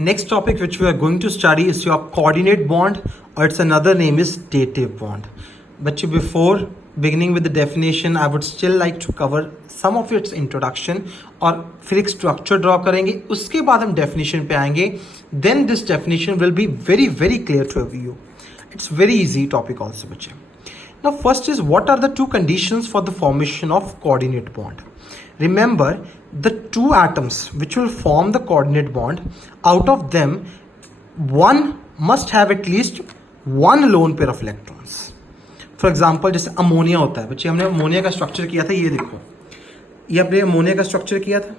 Next topic which we are going to study is your coordinate bond, or its another name is dative bond. But before beginning with the definition, I would still like to cover some of its introduction और फिर एक structure draw करेंगे, उसके बाद हम definition पे आएंगे. Then this definition will be very very clear to you. It's very easy topic also बच्चे. Now first is, what are the two conditions for the formation of coordinate bond? Remember, the two atoms which will form the coordinate bond, out of them one must have at least one lone pair of electrons. For example जैसे ammonia होता है बच्चे, हमने ammonia का structure किया था, ये देखो, ये अपने अमोनिया का स्ट्रक्चर किया था,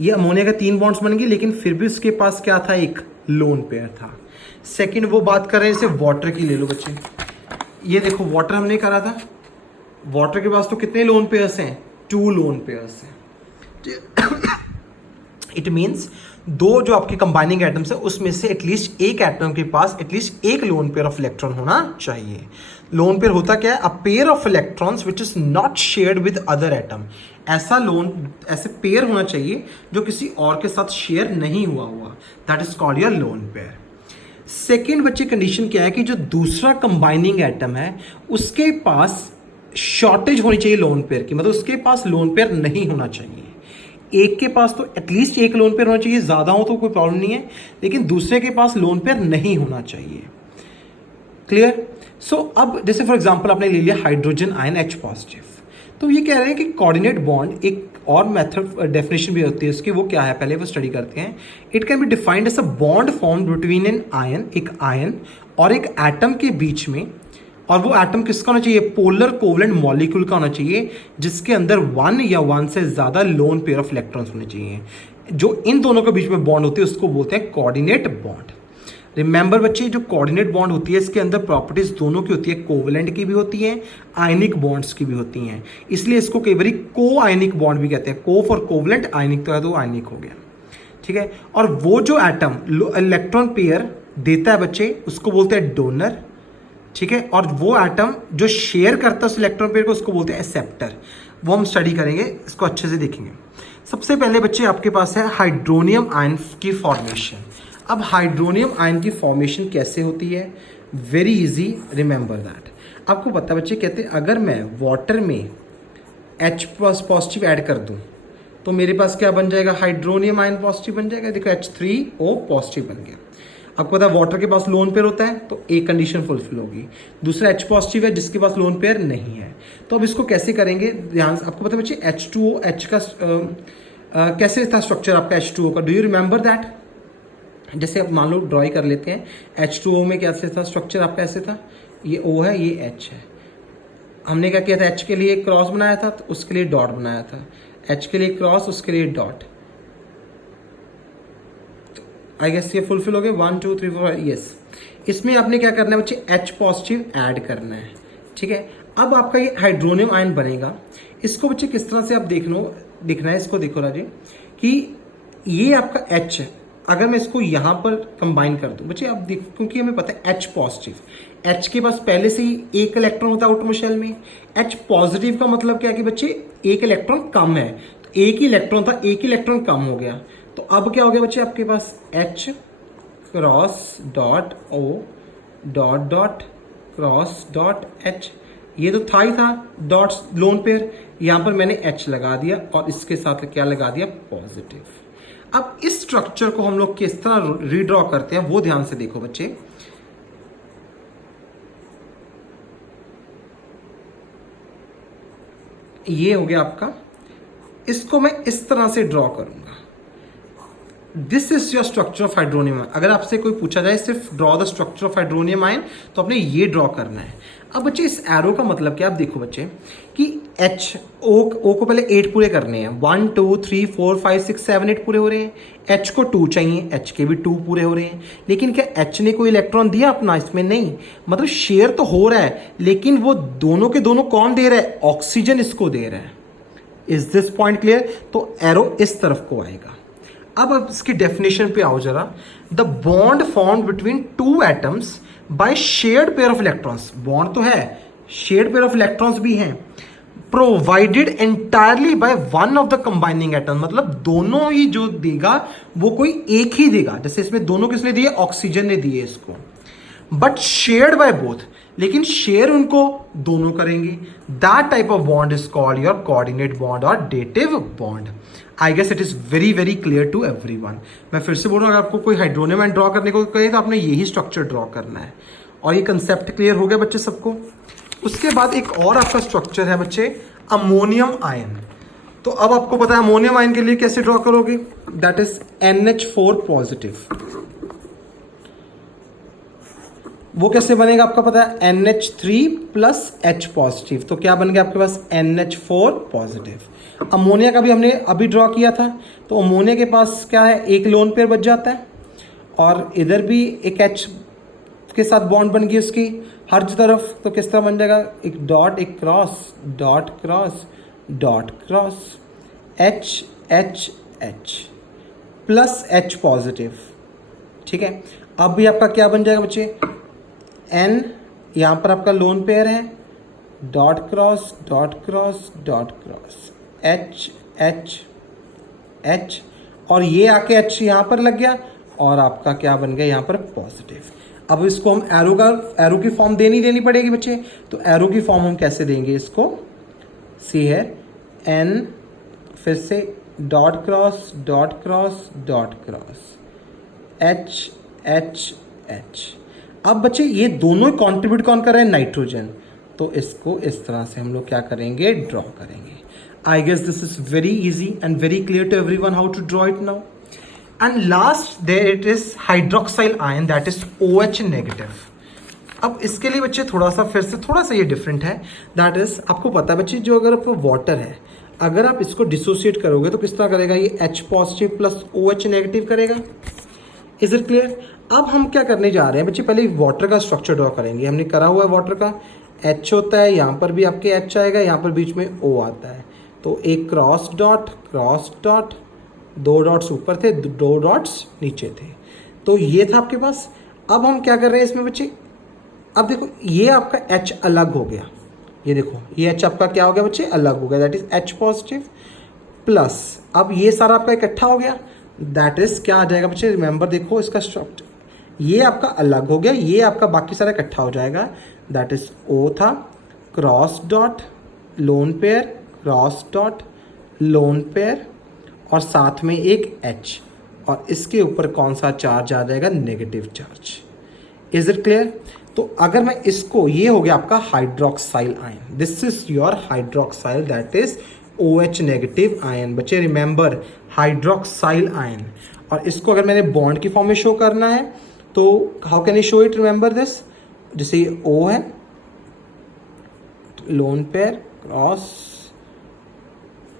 ये अमोनिया का 3 बॉन्ड्स बन गए, लेकिन फिर भी उसके पास क्या था, एक लोन पेयर था. सेकंड वो बात कर रहे हैं, जैसे वाटर की ले लो बच्चे, ये देखो वाटर हमने करा था, वाटर के पास तो कितने लोन पेयर्स हैं, 2 लोन पेयर्स हैं. इट मीन्स दो जो आपके कंबाइनिंग एटम्स है उसमें से एटलीस्ट एक एटम के पास एटलीस्ट एक लोन पेयर ऑफ इलेक्ट्रॉन होना चाहिए. लोन पेयर होता क्या है, a pair of electrons which is not shared with other atom. ऐसे पेयर होना चाहिए जो किसी और के साथ शेयर नहीं हुआ, that is called your lone pair. Second बच्चे कंडीशन क्या है कि जो दूसरा कंबाइनिंग एटम है उसके पास शॉर्टेज होनी चाहिए लोन पेयर की, मतलब उसके पास लोन पेयर नहीं होना चाहिए. एक के पास तो एटलीस्ट एक लोन पेयर होना चाहिए, ज्यादा हो तो कोई प्रॉब्लम नहीं है, लेकिन दूसरे के पास लोन पेयर नहीं होना चाहिए. क्लियर? सो अब जैसे फॉर एग्जांपल आपने ले लिया हाइड्रोजन आयन H पॉजिटिव, तो ये कह रहे हैं कि कोऑर्डिनेट बॉन्ड, एक और मेथड डेफिनेशन भी होती है उसकी, वो क्या है पहले वो स्टडी करते हैं. It can be defined as a bond formed between an ion, एक आयन और एक एटम के बीच में, और वो एटम किसका होना चाहिए, पोलर कोवलेंट मॉलिक्यूल का होना चाहिए, जिसके अंदर 1 या 1 से ज्यादा लोन पेयर ऑफ इलेक्ट्रॉन्स होने चाहिए. जो इन दोनों के बीच में बॉन्ड होती है उसको बोलते हैं कोऑर्डिनेट बॉन्ड. रिमेंबर बच्चे, जो कोऑर्डिनेट बॉन्ड होती है इसके अंदर प्रॉपर्टीज दोनों की होती है, कोवलेंट की भी होती है, आयनिक बॉन्ड्स की भी होती हैं, इसलिए इसको कई बार को आयनिक बॉन्ड भी कहते हैं. को फॉर कोवलेंट, आयनिक तो है तो आयनिक हो गया, ठीक है. और वो जो एटम इलेक्ट्रॉन पेयर देता है बच्चे उसको बोलते हैं डोनर, ठीक है. और वो एटम जो शेयर करता है उस इलेक्ट्रॉन पेयर को उसको बोलते हैं एक्सेप्टर. वो हम स्टडी करेंगे, इसको अच्छे से देखेंगे. सबसे पहले बच्चे आपके पास है हाइड्रोनियम आयन की फॉर्मेशन. अब हाइड्रोनियम आयन की फॉर्मेशन कैसे होती है, वेरी इजी, रिमेंबर दैट. आपको पता है बच्चे, कहते हैं अगर मैं वाटर में H पॉजिटिव ऐड कर दूं तो मेरे पास क्या बन जाएगा, हाइड्रोनियम आयन पॉजिटिव बन जाएगा. देखो H3O पॉजिटिव बन गया. आपको पता है वाटर के पास लोन पेयर होता है तो एक कंडीशन फुलफिल होगी. दूसरा H पॉजिटिव है जिसके पास लोन पेयर नहीं है. तो अब इसको कैसे करेंगे, ध्यान से. आपको पता है बच्चे H2O, H का कैसे था स्ट्रक्चर आपका H2O का, डू यू रिमेंबर दैट? जैसे आप मान लो ड्रॉ कर लेते हैं, H2O में कैसे था स्ट्रक्चर आपका, ऐसे था, ये O है ये H है. हमने क्या किया था, H के लिए क्रॉस बनाया था तो उसके लिए डॉट बनाया था, H के लिए क्रॉस उसके लिए डॉट. आई गेस ये फुलफिल हो गए, 1 2 3 4 यस. इसमें आपने क्या करना है बच्चे, H पॉजिटिव ऐड करना है, ठीक है. अब आपका ये हाइड्रोनियम आयन बनेगा. इसको बच्चे किस तरह से आप देखना है, इसको देखो राजे, कि ये आपका H है. अगर मैं इसको यहां पर कंबाइन कर दूं बच्चे, आप देखो, क्योंकि हमें पता है H पॉजिटिव, H के पास पहले से ही एक इलेक्ट्रॉन होता है आउटर शेल में. H पॉजिटिव का मतलब क्या है कि बच्चे एक इलेक्ट्रॉन कम है, तो एक ही इलेक्ट्रॉन था, एक ही इलेक्ट्रॉन कम हो गया. तो अब क्या हो गया बच्चे, आपके पास H cross dot O dot dot cross dot H. ये तो था ही था डॉट्स लोन पेयर, यहां पर मैंने H लगा दिया और इसके साथ क्या लगा दिया, पॉजिटिव. अब इस स्ट्रक्चर को हम लोग किस तरह रीड्रॉ करते हैं वो ध्यान से देखो बच्चे. ये हो गया आपका, इसको मैं इस तरह से ड्रॉ करूंगा. This is your structure of hydronium ion. अगर आपसे कोई पूछा जाए सिर्फ draw the structure of hydronium ion, तो आपने ये ड्रॉ करना है. अब बच्चे इस एरो का मतलब क्या, आप देखो बच्चे कि O को पहले 8 पूरे करने हैं, 1 2 3 4 5 6 7 8 पूरे हो रहे हैं. H को 2 चाहिए, H के भी 2 पूरे हो रहे हैं. लेकिन क्या H ने कोई इलेक्ट्रॉन दिया अपना, इसमें नहीं. मतलब शेयर तो हो रहा है, लेकिन वो दोनों के दोनों कौन दे रहा है, ऑक्सीजन इसको दे रहा है. Is this point clear? तो एरो इस तरफ को आएगा. अब इसकी डेफिनेशन पे आओ जरा. The bond formed between 2 atoms by shared pair of electrons. Bond तो है, शेयर्ड पेयर ऑफ इलेक्ट्रॉन्स भी हैं, provided entirely by one of the combining atom, मतलब दोनों ही जो देगा वो कोई एक ही देगा। जैसे इसमें दोनों किसने दिए, ऑक्सीजन ने दिए इसको, बट शेयर्ड बाय बोथ, लेकिन शेयर उनको दोनों करेंगे। That type of bond is called your coordinate bond और dative bond. I guess it is very very clear to everyone. मैं फिर से बोल रहा हूँ, अगर आपको कोई हाइड्रोनियम एंड ड्रॉ करने को कहे तो आपने यही स्ट्रक्चर ड्रॉ करना है। और ये कंसेप्ट क्लियर हो गया बच्चे सबको। उसके बाद एक और आपका स्ट्रक्चर है बच्चे, अमोनियम आयन। तो अब आपको पता है अमोनियम आयन के लिए कैसे ड्रॉ करोगे, दैट इज NH4 पॉजिटिव। वो कैसे बनेगा आपका पता है, NH3 प्लस H पॉजिटिव। तो क्या बन गया आपके पास, NH4 पॉजिटिव। अमोनिया का भी हमने अभी ड्रॉ किया था, तो अमोनिया के पास क्या है, एक लोन पेयर बच जाता है, और इधर भी एक H के साथ बॉन्ड बन गई उसकी हर तरफ। तो किस तरह बन जाएगा, एक डॉट, एक cross, dot cross, dot cross, H H H plus H positive. ठीक है, अब भी आपका क्या बन जाएगा बच्चे, N, यहाँ पर आपका लोन पेयर है, dot cross, dot cross, dot cross, H H H, और ये आके H यहाँ पर लग गया, और आपका क्या बन गया यहाँ पर पॉजिटिव। अब इसको हम एरो की फॉर्म देनी पड़ेगी बच्चे। तो एरो की फॉर्म हम कैसे देंगे इसको, सी है N, फिर से dot cross, dot cross, dot cross, H H H। अब बच्चे ये दोनों कंट्रीब्यूट कौन कर रहे हैं, नाइट्रोजन। तो इसको इस तरह से हम लोग क्या करेंगे, ड्रॉ करेंगे। I guess this is very easy and very clear to everyone how to draw it now. And last there it is hydroxyl ion, that is OH negative. अब इसके लिए बच्चे थोड़ा सा फिर से थोड़ा सा ये डिफरेंट है, दैट इज आपको पता है बच्चे, जो अगर वाटर है, अगर आप इसको डिसोसिएट करोगे तो किस तरह करेगा, ये H positive plus OH negative करेगा। Is it clear. अब हम क्या करने जा रहे हैं बच्चे, पहले वाटर का स्ट्रक्चर ड्रॉ करेंगे। हमने करा हुआ है वाटर का, H होता है, यहाँ पर भी आपके H आएगा, यहाँ पर बीच में O आता है। तो एक क्रॉस डॉट, दो डॉट्स ऊपर थे, दो डॉट्स नीचे थे। तो ये था आपके पास। अब हम क्या कर रहे हैं इसमें बच्चे, अब देखो ये आपका H अलग हो गया, ये देखो ये H आपका क्या हो गया बच्चे, अलग हो गया, that is H positive plus, अब ये सारा आपका इकट्ठा हो गया, दैट इज क्या आ जाएगा बच्चे, रिमेंबर देखो इसका स्ट्रक्चर, ये आपका अलग हो गया, ये आपका बाकी सारा इकट्ठा हो जाएगा, दैट इज O था, cross dot, lone pair, cross dot, lone pair, और साथ में एक H, और इसके ऊपर कौन सा चार्ज आ जाएगा, negative charge. Is it clear. तो अगर मैं इसको, ये हो गया आपका hydroxyl ion, this is your hydroxyl, that is OH negative ion. बच्चे रिमेंबर हाइड्रोक्साइल आयन। और इसको अगर मैंने बॉन्ड की फॉर्म में शो करना है तो how can I show it, remember this, जैसे ये O है, लोन पेयर, क्रॉस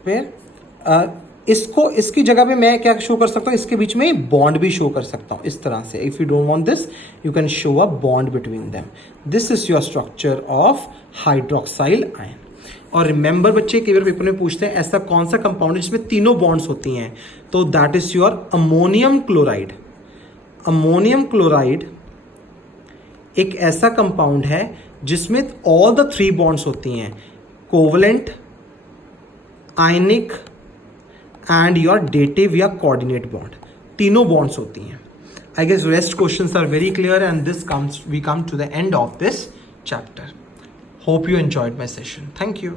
पेयर, इसको इसकी जगह पे मैं क्या शो कर सकता हूँ, इसके बीच में बॉन्ड भी शो कर सकता हूँ इस तरह से। If you don't want this you can show a bond between them. This is your structure of hydroxyl ion. और रिमेंबर बच्चे, कई बार पेपर में पूछते हैं ऐसा कौन सा कंपाउंड है जिसमें तीनों बॉन्ड्स होती हैं, तो that is your ammonium chloride. Ammonium chloride एक ऐसा कंपाउंड है जिसमें ऑल द 3 बॉन्ड्स होती हैं, covalent, ionic and your dative या कोऑर्डिनेट बॉन्ड, तीनों बॉन्ड्स होती हैं। I guess rest questions are very clear and this comes we come to the end of this chapter. Hope you enjoyed my session. Thank you.